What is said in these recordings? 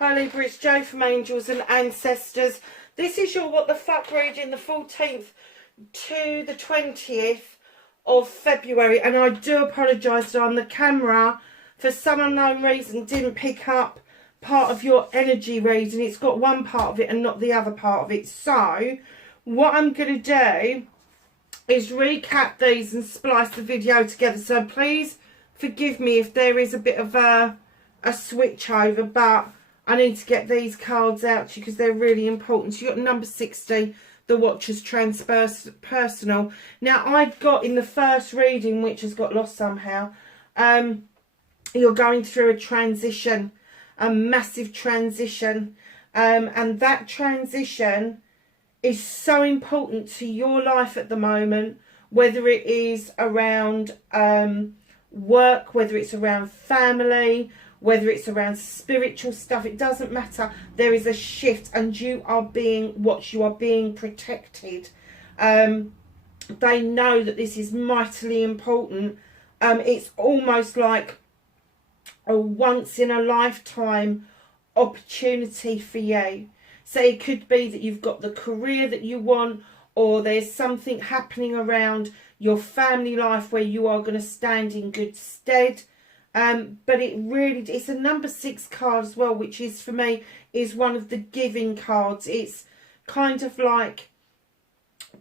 Hi Libra, it's Jo from Angels and Ancestors. This is your What the Fuck reading, the 14th to the 20th of February. And I do apologise that on the camera, for some unknown reason, didn't pick up part of your energy reading. It's got one part of it and not the other part of it. So, what I'm going to do is recap these and splice the video together. So please forgive me if there is a bit of a switch over, but I need to get these cards out to you because they're really important. So you've got number 60, the Watcher's Transpersonal. Now, I've got in the first reading, which has got lost somehow, you're going through a transition, a massive transition. And that transition is so important to your life at the moment, whether it is around work, whether it's around family, whether it's around spiritual stuff, it doesn't matter. There is a shift and you are being watched, you are being protected. They know that this is mightily important. It's almost like a once in a lifetime opportunity for you. So it could be that you've got the career that you want, or there's something happening around your family life where you are going to stand in good stead. But it's a number 6 card as well, which is, for me, is one of the giving cards. It's kind of like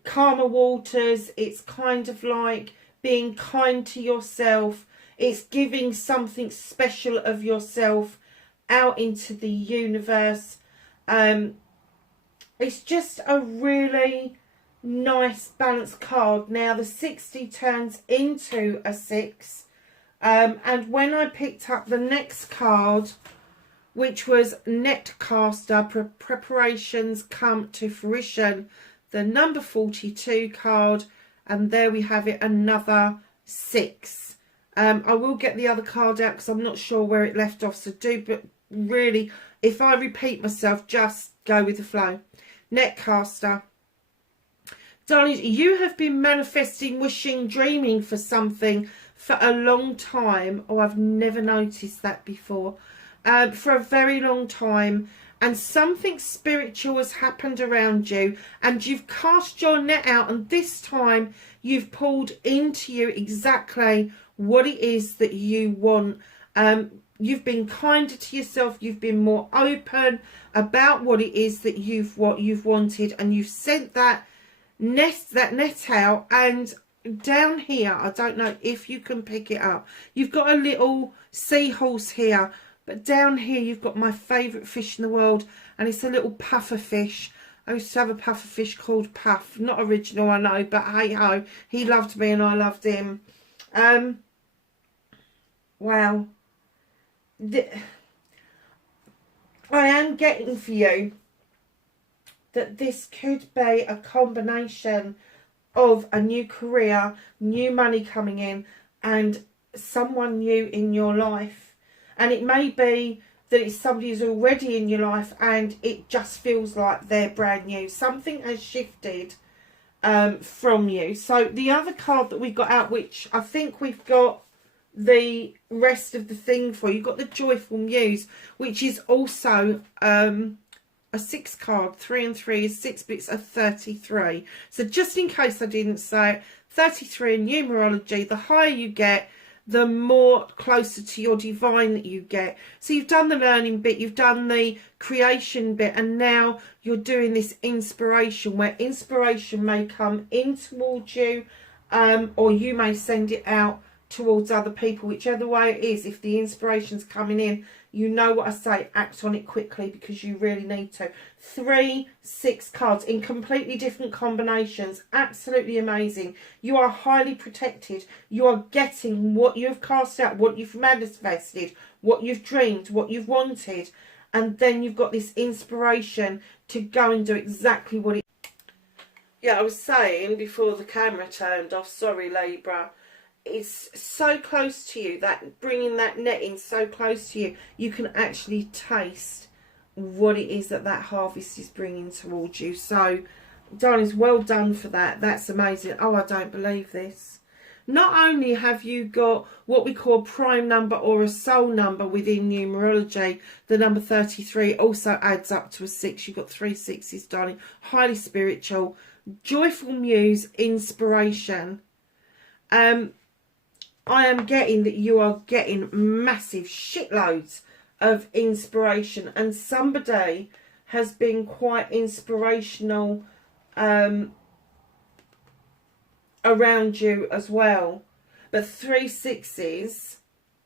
calmer waters. It's kind of like being kind to yourself. It's giving something special of yourself out into the universe. It's just a really nice balanced card. Now the 60 turns into a 6. And when I picked up the next card, which was Netcaster, preparations come to fruition, the number 42 card, and there we have it, another 6. I will get the other card out because I'm not sure where it left off, so but really, if I repeat myself, just go with the flow. Netcaster. Darling, you have been manifesting, wishing, dreaming for something for a long time. Oh, I've never noticed that before. For a very long time. And something spiritual has happened around you. And you've cast your net out. And this time you've pulled into you exactly what it is that you want. You've been kinder to yourself. You've been more open about what it is that you've wanted. And you've sent that net out, and down here, I don't know if you can pick it up, you've got a little seahorse here, but down here you've got my favourite fish in the world, and it's a little puffer fish. I used to have a puffer fish called Puff. Not original, I know, but hey ho, he loved me and I loved him. Wow. I am getting for you that this could be a combination of a new career, new money coming in, and someone new in your life. And it may be that it's somebody who's already in your life and it just feels like they're brand new. Something has shifted from you. So the other card that we got out, which I think we've got the rest of the thing for, you've got the Joyful Muse, which is also a 6 card. 3 and 3 is 6, but it's a 33. So just in case I didn't say it, 33 in numerology, the higher you get, the more closer to your divine that you get. So you've done the learning bit, you've done the creation bit, and now you're doing this inspiration, where inspiration may come in towards you, or you may send it out towards other people, whichever way it is. If the inspiration's coming in, you know what I say, act on it quickly because you really need to. 3, 6 cards in completely different combinations. Absolutely amazing. You are highly protected. You are getting what you've cast out, what you've manifested, what you've dreamed, what you've wanted. And then you've got this inspiration to go and do exactly what it... Yeah, I was saying before the camera turned off, sorry Libra, it's so close to you, that bringing that net in so close to you, you can actually taste what it is that harvest is bringing towards you. So darlings, well done for that. That's amazing. Oh, I don't believe this. not only have you got what we call a prime number or a soul number within numerology, the number 33 also adds up to a 6. You've got 3 sixes, darling. Highly spiritual, joyful muse, inspiration. I am getting that you are getting massive shitloads of inspiration, and somebody has been quite inspirational around you as well. But 3 sixes,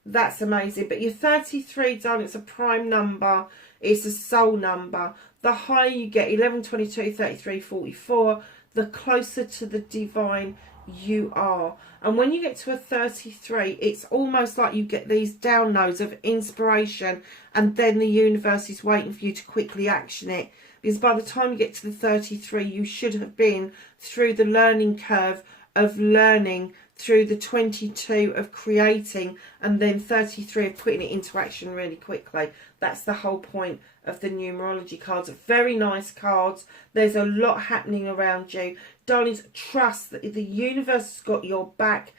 that's amazing. But your 33, darling, it's a prime number, it's a soul number. The higher you get, 11, 22, 33, 44, the closer to the divine you are. And when you get to a 33, it's almost like you get these downloads of inspiration, and then the universe is waiting for you to quickly action it, because by the time you get to the 33, you should have been through the learning curve of learning, through the 22 of creating, and then 33 of putting it into action really quickly. That's the whole point of the numerology cards. Very nice cards. There's a lot happening around you. Darlings, trust that the universe has got your back.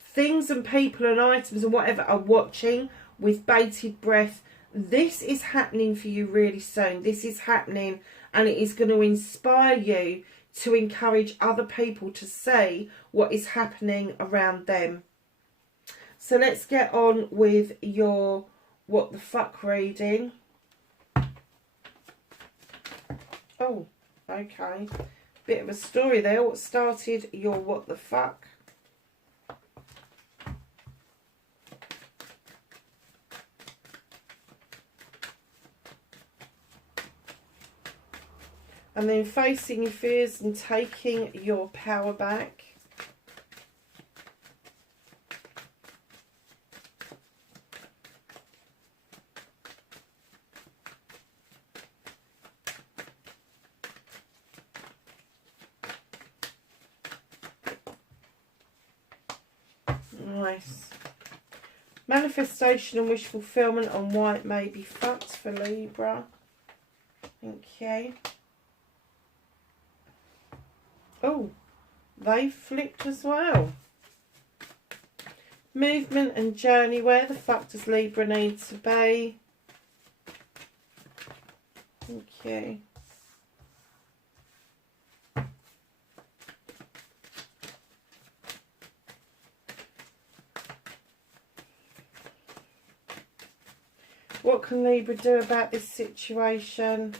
Things and people and items and whatever are watching with bated breath. This is happening for you really soon. This is happening, and it is going to inspire you to encourage other people to see what is happening around them. So let's get on with your what the fuck reading. Oh, okay. Bit of a story there. What started your what the fuck? And then facing your fears and taking your power back. Nice. Manifestation and wish fulfillment on why it may be fucked for Libra. Thank you. Oh, they flipped as well. Movement and journey. Where the fuck does Libra need to be? Thank you. What can Libra do about this situation?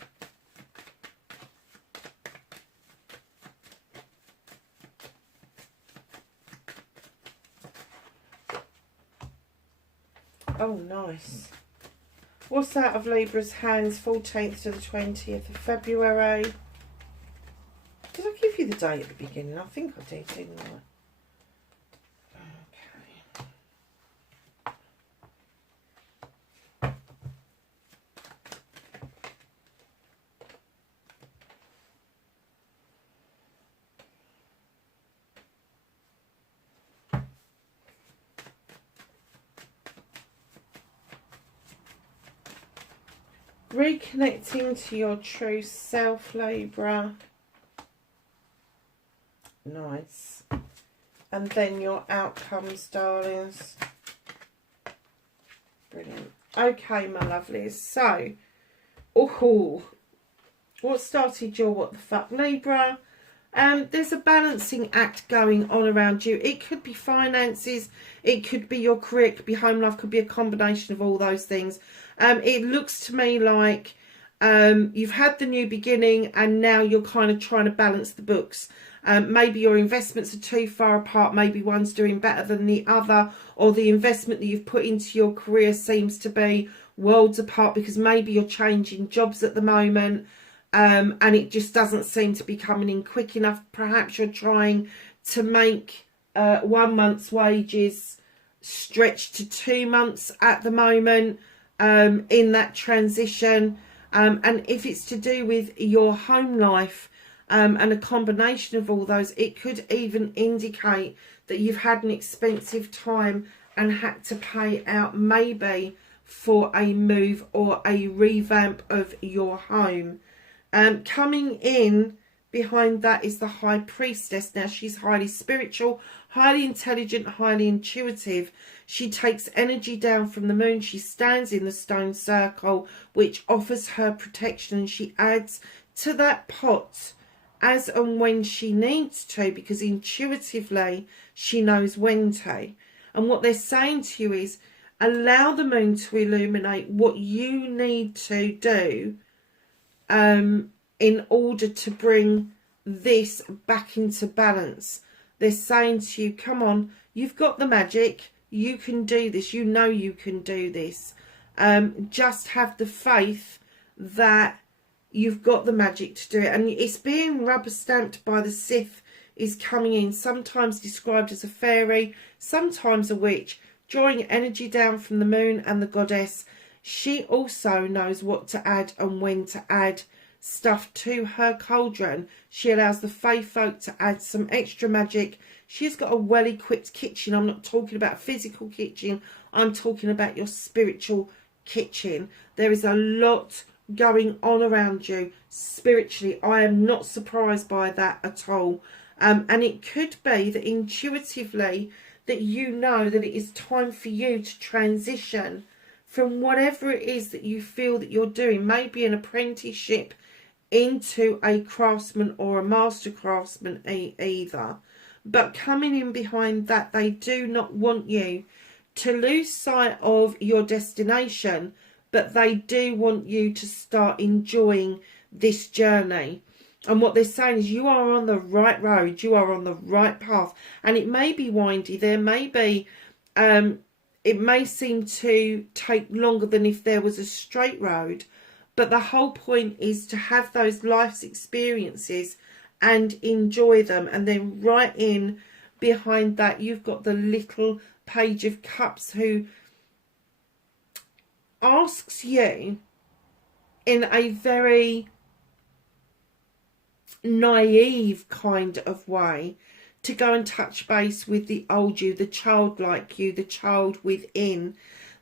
Oh, nice. What's out of Libra's hands, 14th to the 20th of February? Did I give you the date at the beginning? I think I did, didn't I? Reconnecting to your true self, Libra. Nice. And then your outcomes, darlings. Brilliant. Okay, my lovelies. So, what started your what the fuck, Libra? There's a balancing act going on around you. It could be finances, it could be your career, it could be home life, could be a combination of all those things. It looks to me like you've had the new beginning and now you're kind of trying to balance the books. Maybe your investments are too far apart, maybe one's doing better than the other, or the investment that you've put into your career seems to be worlds apart because maybe you're changing jobs at the moment. And it just doesn't seem to be coming in quick enough. Perhaps you're trying to make 1 month's wages stretch to 2 months at the moment in that transition. And if it's to do with your home life and a combination of all those, it could even indicate that you've had an expensive time and had to pay out maybe for a move or a revamp of your home. Coming in behind that is the High Priestess. Now, she's highly spiritual, highly intelligent, highly intuitive. She takes energy down from the moon. She stands in the stone circle, which offers her protection. And she adds to that pot as and when she needs to, because intuitively she knows when to. And what they're saying to you is, allow the moon to illuminate what you need to do in order to bring this back into balance. They're saying to you, come on, you've got the magic, you can do this, you know you can do this. Just have the faith that you've got the magic to do it. And it's being rubber stamped by the Sith is coming in, sometimes described as a fairy, sometimes a witch, drawing energy down from the moon and the goddess. She also knows what to add and when to add stuff to her cauldron. She allows the fae folk to add some extra magic. She's got a well-equipped kitchen. I'm not talking about a physical kitchen. I'm talking about your spiritual kitchen. There is a lot going on around you spiritually. I am not surprised by that at all. And it could be that intuitively that you know that it is time for you to transition from whatever it is that you feel that you're doing, maybe an apprenticeship, into a craftsman or a master craftsman either. But coming in behind that, they do not want you to lose sight of your destination, but they do want you to start enjoying this journey. And what they're saying is you are on the right road, you are on the right path. And it may be windy, there may be, it may seem to take longer than if there was a straight road. But the whole point is to have those life's experiences and enjoy them. And then right in behind that, you've got the little Page of Cups, who asks you in a very naive kind of way to go and touch base with the old you, the childlike you, the child within.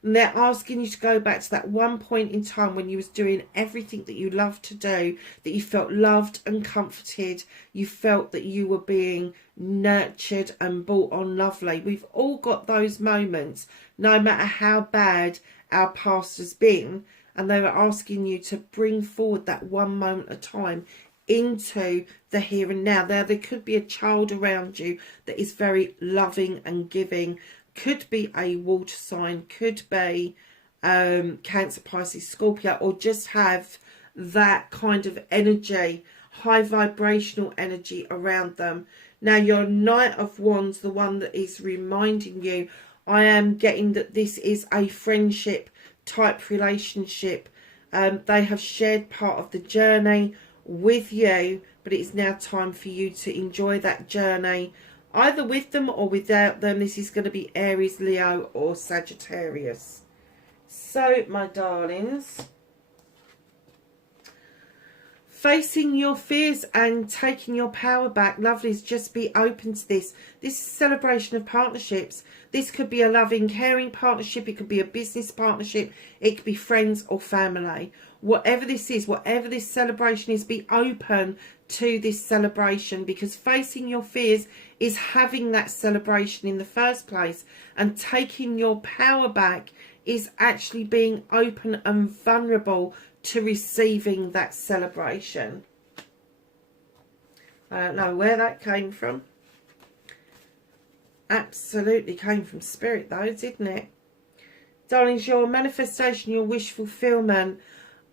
And they're asking you to go back to that one point in time when you was doing everything that you loved to do, that you felt loved and comforted, you felt that you were being nurtured and brought on lovely. We've all got those moments, no matter how bad our past has been. And they were asking you to bring forward that one moment at a time into the here and now. There could be a child around you that is very loving and giving. Could be a water sign, could be Cancer, Pisces, Scorpio, or just have that kind of energy, high vibrational energy around them. Now, your Knight of Wands, the one that is reminding you, I am getting that this is a friendship type relationship. They have shared part of the journey with you, but it is now time for you to enjoy that journey, either with them or without them. This is going to be Aries, Leo or Sagittarius. So, my darlings, facing your fears and taking your power back, lovelies, just be open to this. This is a celebration of partnerships. This could be a loving, caring partnership. It could be a business partnership. It could be friends or family. Whatever this is, whatever this celebration is, be open to this celebration, because facing your fears is having that celebration in the first place, and taking your power back is actually being open and vulnerable to receiving that celebration. I don't know where that came from. Absolutely came from spirit though, didn't it? Darlings, your manifestation, your wish fulfillment.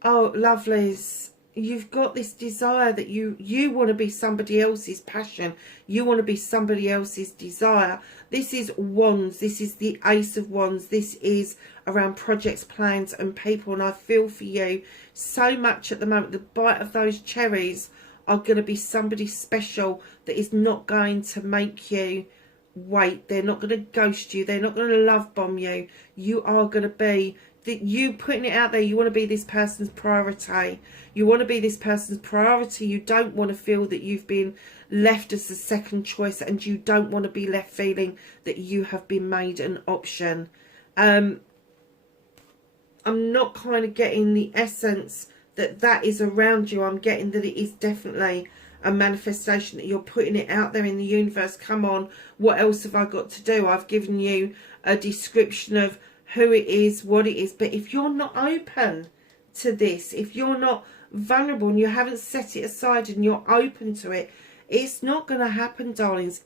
Oh, lovelies, you've got this desire that you want to be somebody else's passion. You want to be somebody else's desire. This is Wands. This is the Ace of Wands. This is around projects, plans and people. And I feel for you so much at the moment. The bite of those cherries are going to be somebody special that is not going to make you wait. They're not going to ghost you. They're not going to love bomb you. You are going to be... that you putting it out there, you want to be this person's priority. You want to be this person's priority. You don't want to feel that you've been left as the second choice, and you don't want to be left feeling that you have been made an option. I'm not kind of getting the essence that that is around you. I'm getting that it is definitely a manifestation that you're putting it out there in the universe. Come on, what else have I got to do? I've given you a description of who it is, what it is. But if you're not open to this, if you're not vulnerable and you haven't set it aside and you're open to it, it's not going to happen, darlings.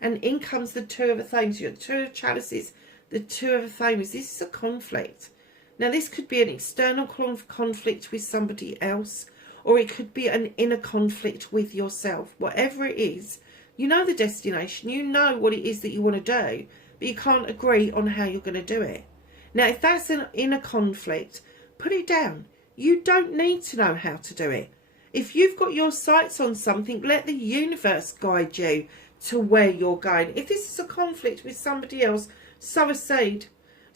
And in comes the Two of Thrones. You've got the Two of Chalices, the Two of Thrones. This is a conflict. Now, this could be an external conflict with somebody else, or it could be an inner conflict with yourself. Whatever it is, you know the destination, you know what it is that you want to do, but you can't agree on how you're going to do it. Now, if that's an inner conflict, put it down. You don't need to know how to do it. If you've got your sights on something, let the universe guide you to where you're going. If this is a conflict with somebody else, sow a seed.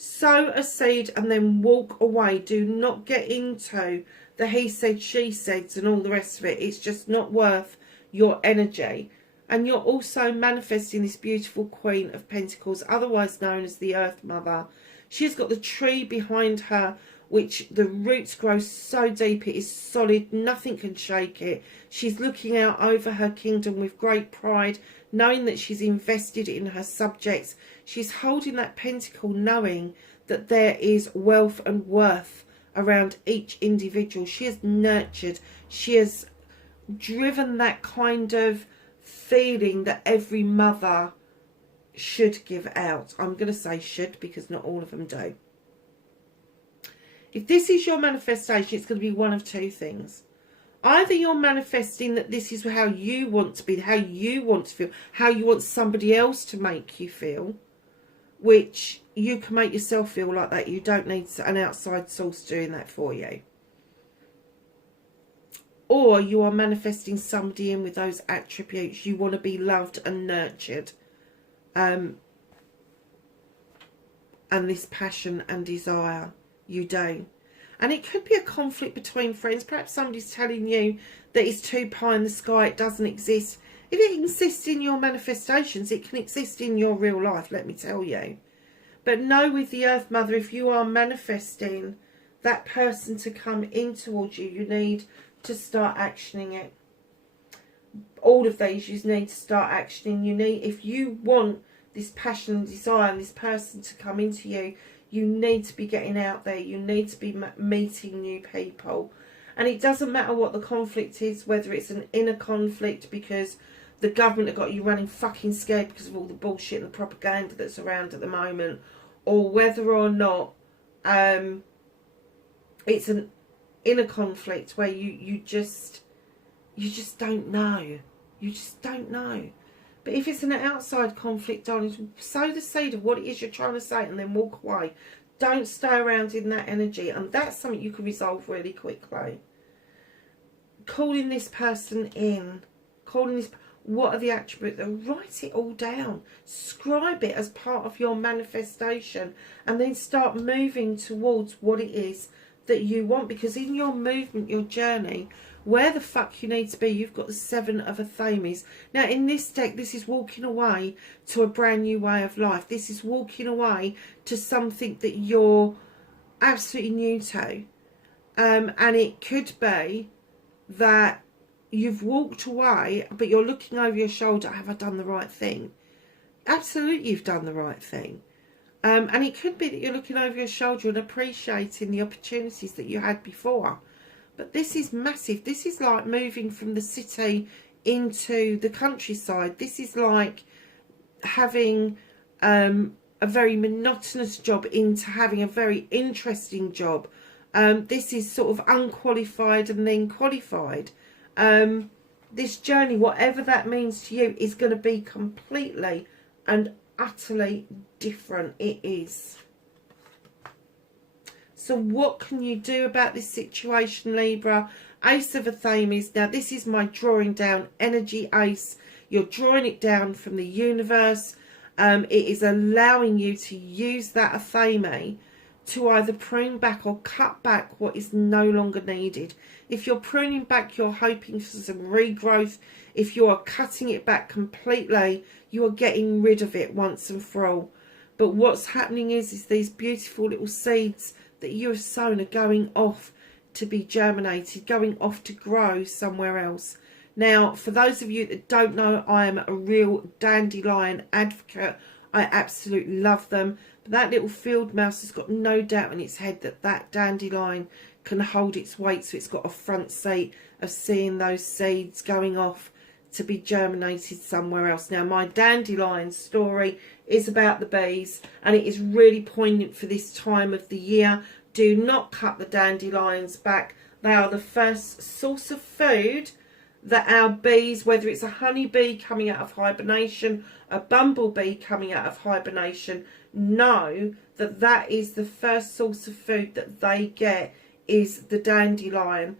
Sow a seed and then walk away. Do not get into the he said, she said and all the rest of it. It's just not worth your energy. And you're also manifesting this beautiful Queen of Pentacles, otherwise known as the Earth Mother. She's got the tree behind her, which the roots grow so deep, it is solid, nothing can shake it. She's looking out over her kingdom with great pride, knowing that she's invested in her subjects. She's holding that pentacle, knowing that there is wealth and worth around each individual. She has nurtured, she has driven that kind of feeling that every mother should give out. I'm going to say should, because not all of them do. If this is your manifestation, it's going to be one of two things. Either you're manifesting that this is how you want to be, how you want to feel, how you want somebody else to make you feel, which you can make yourself feel like that. You don't need an outside source doing that for you. Or you are manifesting somebody in with those attributes. You want to be loved and nurtured. And this passion and desire, you do. And it could be a conflict between friends. Perhaps somebody's telling you that it's too pie in the sky, it doesn't exist. If it exists in your manifestations, it can exist in your real life, let me tell you. But know with the Earth Mother, if you are manifesting that person to come in towards you, you need to start actioning it. All of these you need to start actioning. You need, if you want this passion and desire and this person to come into you, you need to be getting out there. You need to be meeting new people. And it doesn't matter what the conflict is, whether it's an inner conflict because the government have got you running fucking scared because of all the bullshit and the propaganda that's around at the moment, or whether or not it's an inner conflict where you just don't know. You just don't know. But if it's an outside conflict, darling, sow the seed of what it is you're trying to say and then walk away. Don't stay around in that energy. And that's something you can resolve really quickly. Calling this person in. What are the attributes? Write it all down. Scribe it as part of your manifestation. And then start moving towards what it is that you want. Because in your movement, your journey, where the fuck you need to be, you've got the Seven of Athames. Now, in this deck, this is walking away to a brand new way of life. This is walking away to something that you're absolutely new to. And it could be that you've walked away, but you're looking over your shoulder. Have I done the right thing? Absolutely, you've done the right thing. And it could be that you're looking over your shoulder and appreciating the opportunities that you had before. But this is massive. This is like moving from the city into the countryside. This is like having a very monotonous job into having a very interesting job. This is sort of unqualified and then qualified. This journey, whatever that means to you, is going to be completely and utterly different. It is. So what can you do about this situation, Libra? Ace of Athames. Now, this is my drawing down energy ace. You're drawing it down from the universe. It is allowing you to use that Athame to either prune back or cut back what is no longer needed. If you're pruning back, you're hoping for some regrowth. If you are cutting it back completely, you are getting rid of it once and for all. But what's happening is these beautiful little seeds that you have sown are going off to be germinated, going off to grow somewhere else. Now, for those of you that don't know, I am a real dandelion advocate. I absolutely love them. But that little field mouse has got no doubt in its head that that dandelion can hold its weight. So it's got a front seat of seeing those seeds going off to be germinated somewhere else. Now, my dandelion story is about the bees, and it is really poignant for this time of the year. Do not cut the dandelions back. They are the first source of food that our bees, whether it's a honeybee coming out of hibernation, a bumblebee coming out of hibernation, know that that is the first source of food that they get, is the dandelion.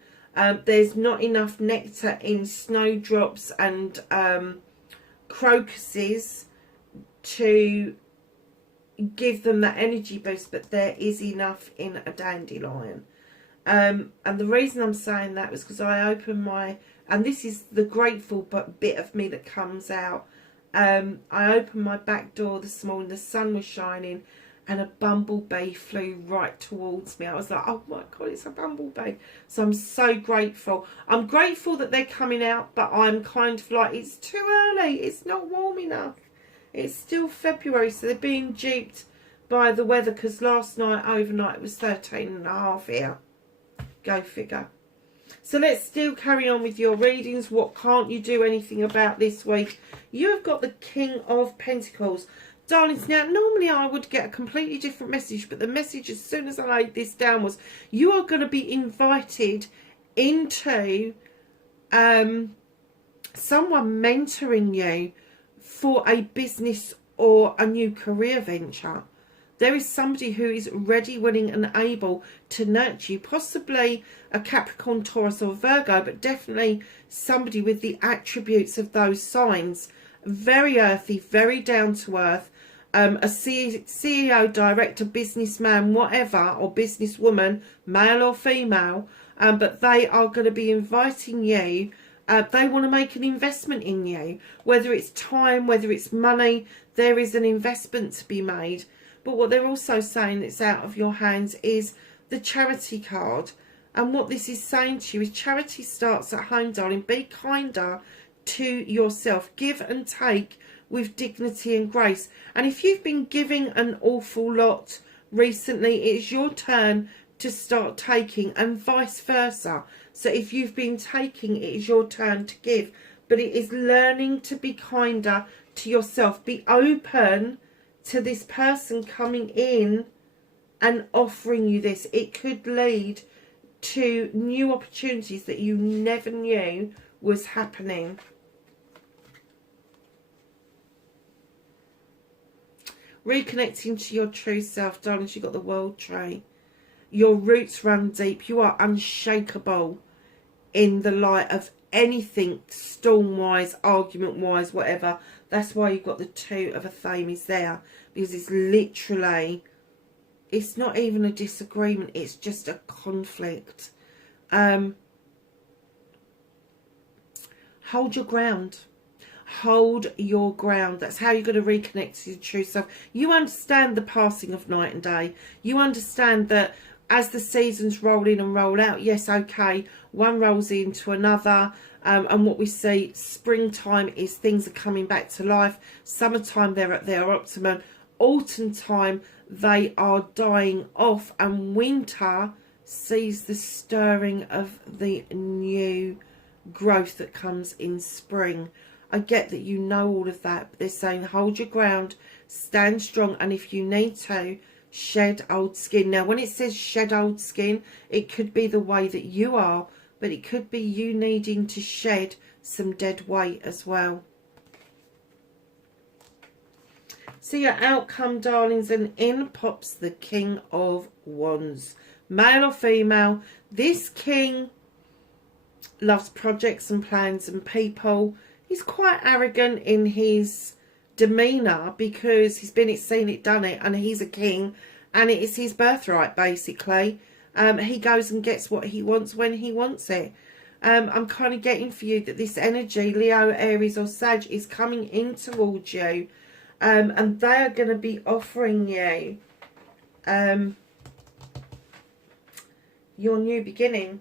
There's not enough nectar in snowdrops and crocuses to give them that energy boost, but there is enough in a dandelion. And the reason I'm saying that was because I opened my, and this is the grateful bit of me that comes out. I opened my back door this morning, the sun was shining, and a bumblebee flew right towards me. I was like, oh my God, it's a bumblebee. So I'm so grateful. I'm grateful that they're coming out, but I'm kind of like, it's too early. It's not warm enough. It's still February, so they're being duped by the weather, because last night, overnight, it was 13.5 here. Go figure. So let's still carry on with your readings. What can't you do anything about this week? You have got the King of Pentacles. Darlings, now normally I would get a completely different message, but the message as soon as I laid this down was you are going to be invited into someone mentoring you for a business or a new career venture. There is somebody who is ready, willing and able to nurture you. Possibly a Capricorn, Taurus or Virgo, but definitely somebody with the attributes of those signs. Very earthy, very down to earth. A CEO, director, businessman, whatever, or businesswoman, male or female. But they are going to be inviting you. They want to make an investment in you. Whether it's time, whether it's money, there is an investment to be made. But what they're also saying that's out of your hands is the charity card. And what this is saying to you is charity starts at home, darling. Be kinder to yourself. Give and take with dignity and grace. And if you've been giving an awful lot recently, it's your turn to start taking, and vice versa. So if you've been taking, it is your turn to give. But it is learning to be kinder to yourself. Be open to this person coming in and offering you this. It could lead to new opportunities that you never knew was happening. Reconnecting to your true self, darling. You've got the World Tree. Your roots run deep. You are unshakable in the light of anything storm-wise, argument-wise, whatever. That's why you've got the Two of Athames there. Because it's literally, it's not even a disagreement. It's just a conflict. Hold your ground. Hold your ground. That's how you're going to reconnect to your true self. You understand the passing of night and day. You understand that as the seasons roll in and roll out, yes, okay, one rolls into another. And what we see, springtime is things are coming back to life. Summertime, they're at their optimum. Autumn time, they are dying off. And winter sees the stirring of the new growth that comes in spring. I get that you know all of that, but they're saying hold your ground, stand strong, and if you need to, shed old skin. Now, when it says shed old skin, it could be the way that you are, but it could be you needing to shed some dead weight as well. So your outcome, darlings, and in pops the King of Wands. Male or female, this king loves projects and plans and people. He's quite arrogant in his demeanour because he's been it, seen it, done it, and he's a king, and it is his birthright, basically. He goes and gets what he wants when he wants it. I'm kind of getting for you that this energy, Leo, Aries or Sag, is coming in towards you, and they are going to be offering you your new beginning.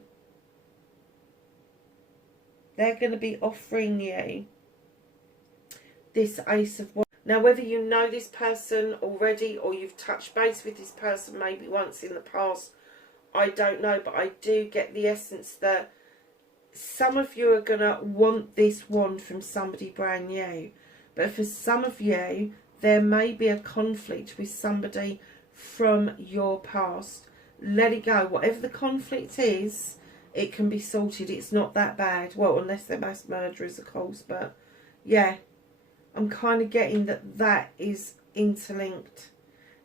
they're going to be offering you this Ace of Wands. Now, whether you know this person already or you've touched base with this person maybe once in the past, I don't know, but I do get the essence that some of you are going to want this wand from somebody brand new. But for some of you, there may be a conflict with somebody from your past. Let it go. Whatever the conflict is, it can be sorted. It's not that bad. Well, unless they're mass murderers, of course. But yeah, I'm kind of getting that that is interlinked.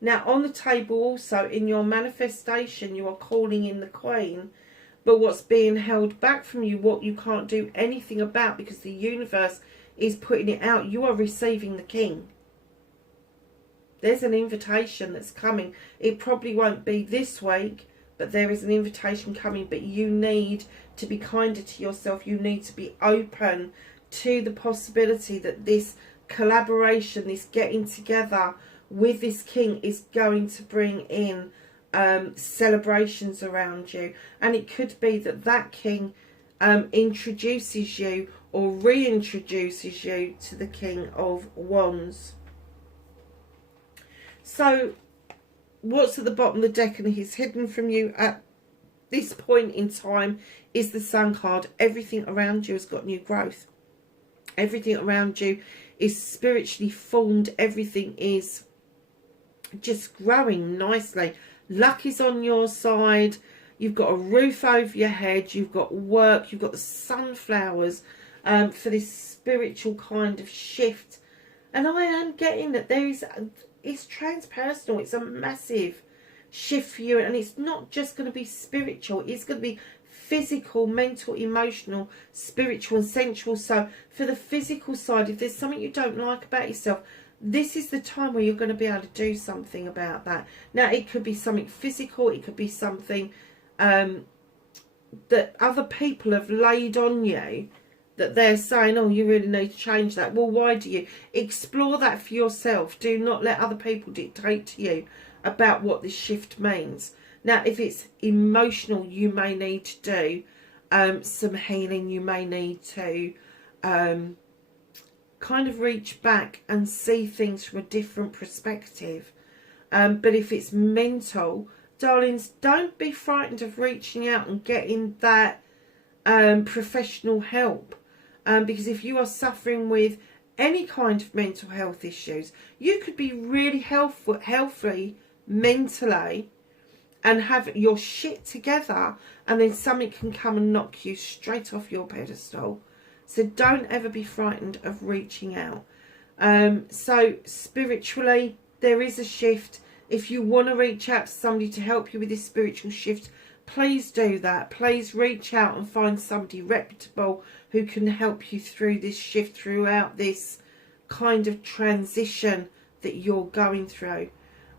Now, on the table also, in your manifestation, you are calling in the Queen. But what's being held back from you, what you can't do anything about because the universe is putting it out, you are receiving the King. There's an invitation that's coming. It probably won't be this week, but there is an invitation coming. But you need to be kinder to yourself. You need to be open to the possibility that this collaboration, this getting together with this King is going to bring in celebrations around you. And it could be that that King introduces you or reintroduces you to the King of Wands. So what's at the bottom of the deck and is hidden from you at this point in time is the Sun card. Everything around you has got new growth. Everything around you is spiritually formed. Everything is just growing nicely. Luck is on your side. You've got a roof over your head. You've got work. You've got the sunflowers for this spiritual kind of shift. And I am getting that there is... It's transpersonal. It's a massive shift for you. And it's not just going to be spiritual. It's going to be physical, mental, emotional, spiritual and sensual. So for the physical side, if there's something you don't like about yourself, this is the time where you're going to be able to do something about that. Now, it could be something physical. It could be something that other people have laid on you, that they're saying, oh, you really need to change that. Well, why do you? Explore that for yourself. Do not let other people dictate to you about what this shift means. Now, if it's emotional, you may need to do some healing. You may need to kind of reach back and see things from a different perspective. But if it's mental, darlings, don't be frightened of reaching out and getting that professional help. Because if you are suffering with any kind of mental health issues, you could be really healthy mentally and have your shit together, and then something can come and knock you straight off your pedestal. So don't ever be frightened of reaching out. So spiritually, there is a shift. If you want to reach out to somebody to help you with this spiritual shift, please do that. Please reach out and find somebody reputable who can help you through this shift, throughout this kind of transition that you're going through.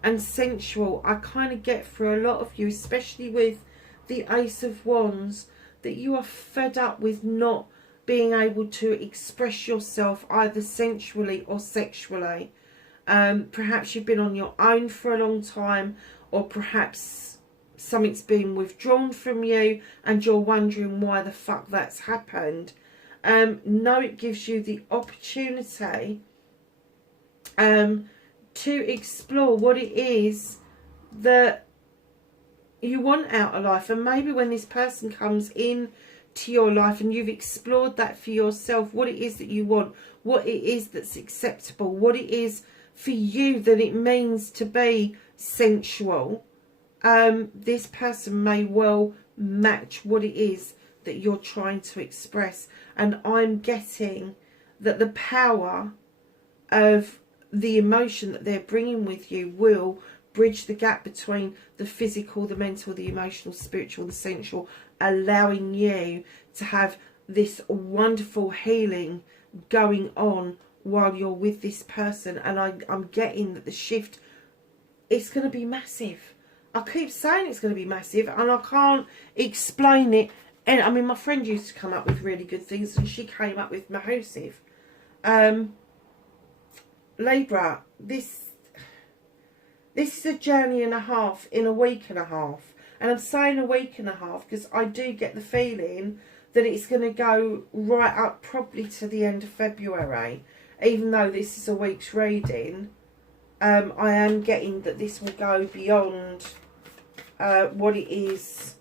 And sensual, I kind of get for a lot of you, especially with the Ace of Wands, that you are fed up with not being able to express yourself either sensually or sexually. Perhaps you've been on your own for a long time, or perhaps something's been withdrawn from you and you're wondering why the fuck that's happened. No, it gives you the opportunity to explore what it is that you want out of life. And maybe when this person comes in to your life and you've explored that for yourself, what it is that you want, what it is that's acceptable, what it is for you that it means to be sensual, this person may well match what it is that you're trying to express. And I'm getting that the power of the emotion that they're bringing with you will bridge the gap between the physical, the mental, the emotional, spiritual, the sensual, allowing you to have this wonderful healing going on while you're with this person. And I'm getting that the shift, it's going to be massive. I keep saying it's going to be massive, and I can't explain it. And I mean, my friend used to come up with really good things, and she came up with massive. Libra, this is a journey and a half in a week and a half. And I'm saying a week and a half because I do get the feeling that it's going to go right up probably to the end of February. Even though this is a week's reading, I am getting that this will go beyond what it is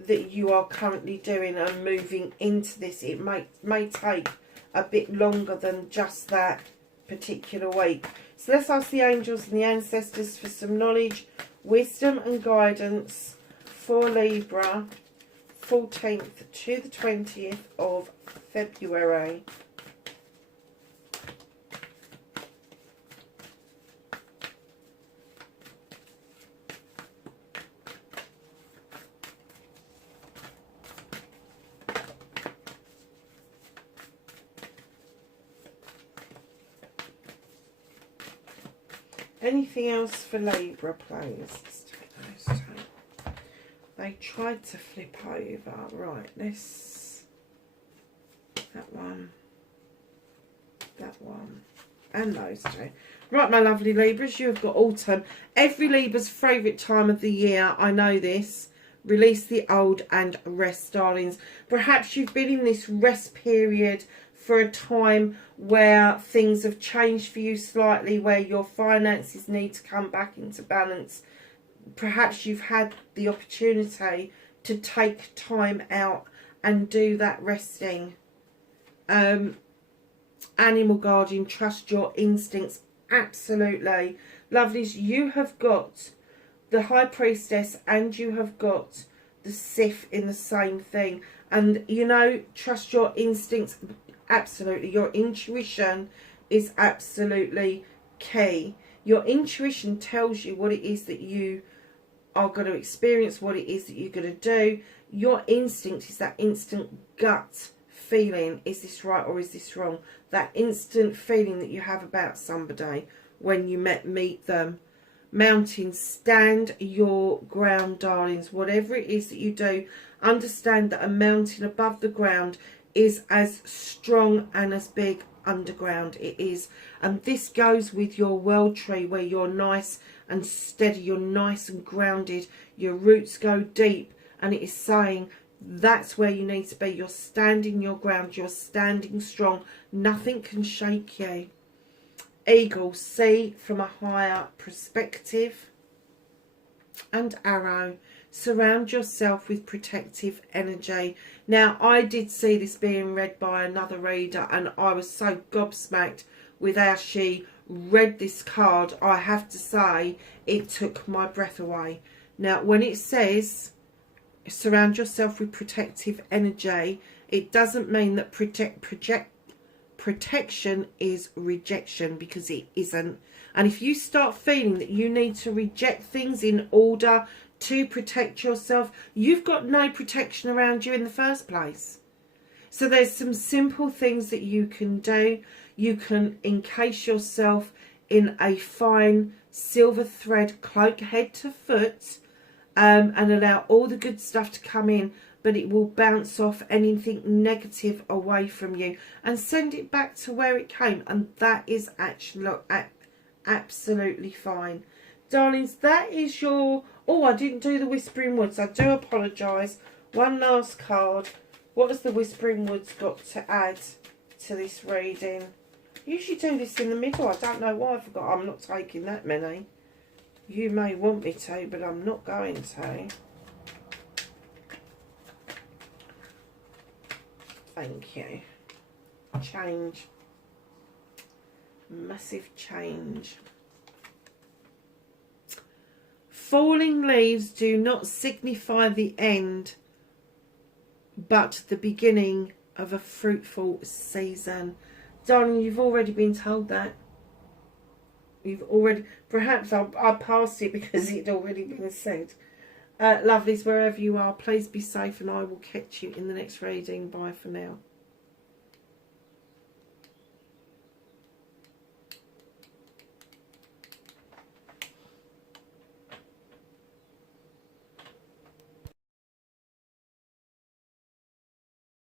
that you are currently doing and moving into this. It may take a bit longer than just that particular week. So let's ask the angels and the ancestors for some knowledge, wisdom and guidance for Libra, 14th to the 20th of February. Anything else for Libra, please? Let's take those two. They tried to flip over. Right, this, that one, and those two. Right, my lovely Libras, you have got autumn. Every Libra's favourite time of the year, I know this. Release the old and rest, darlings. Perhaps you've been in this rest period for a time where things have changed for you slightly, where your finances need to come back into balance. Perhaps you've had the opportunity to take time out and do that resting. Animal guardian, trust your instincts. Absolutely. Lovelies, you have got the High Priestess and you have got the Sith in the same thing. And, you know, trust your instincts. Absolutely. Your intuition is absolutely key. Your intuition tells you what it is that you are going to experience, what it is that you're going to do. Your instinct is that instant gut feeling. Is this right or is this wrong? That instant feeling that you have about somebody when you meet them. Mountains, stand your ground, darlings. Whatever it is that you do, understand that a mountain above the ground is as strong and as big underground. It is. And this goes with your world tree, where you're nice and steady, you're nice and grounded, your roots go deep, and it is saying that's where you need to be. You're standing your ground, you're standing strong, nothing can shake you. Eagle, see from a higher perspective. And arrow, surround yourself with protective energy. Now, I did see this being read by another reader, and I was so gobsmacked with how she read this card. I have to say, it took my breath away. Now, when it says surround yourself with protective energy, it doesn't mean that protection is rejection, because it isn't. And if you start feeling that you need to reject things in order to protect yourself, you've got no protection around you in the first place. So there's some simple things that you can do. You can encase yourself in a fine silver thread cloak head to foot, and allow all the good stuff to come in, but it will bounce off anything negative away from you and send it back to where it came. And that is actually absolutely fine. Darlings, that is your... Oh, I didn't do the Whispering Woods. I do apologise. One last card. What has the Whispering Woods got to add to this reading? I usually do this in the middle. I don't know why I forgot. I'm not taking that many. You may want me to, but I'm not going to. Thank you. Change. Massive change. Falling leaves do not signify the end, but the beginning of a fruitful season. Darling, you've already been told that. You've already... Perhaps I passed it because it had already been said. Lovelies, wherever you are, please be safe, and I will catch you in the next reading. Bye for now.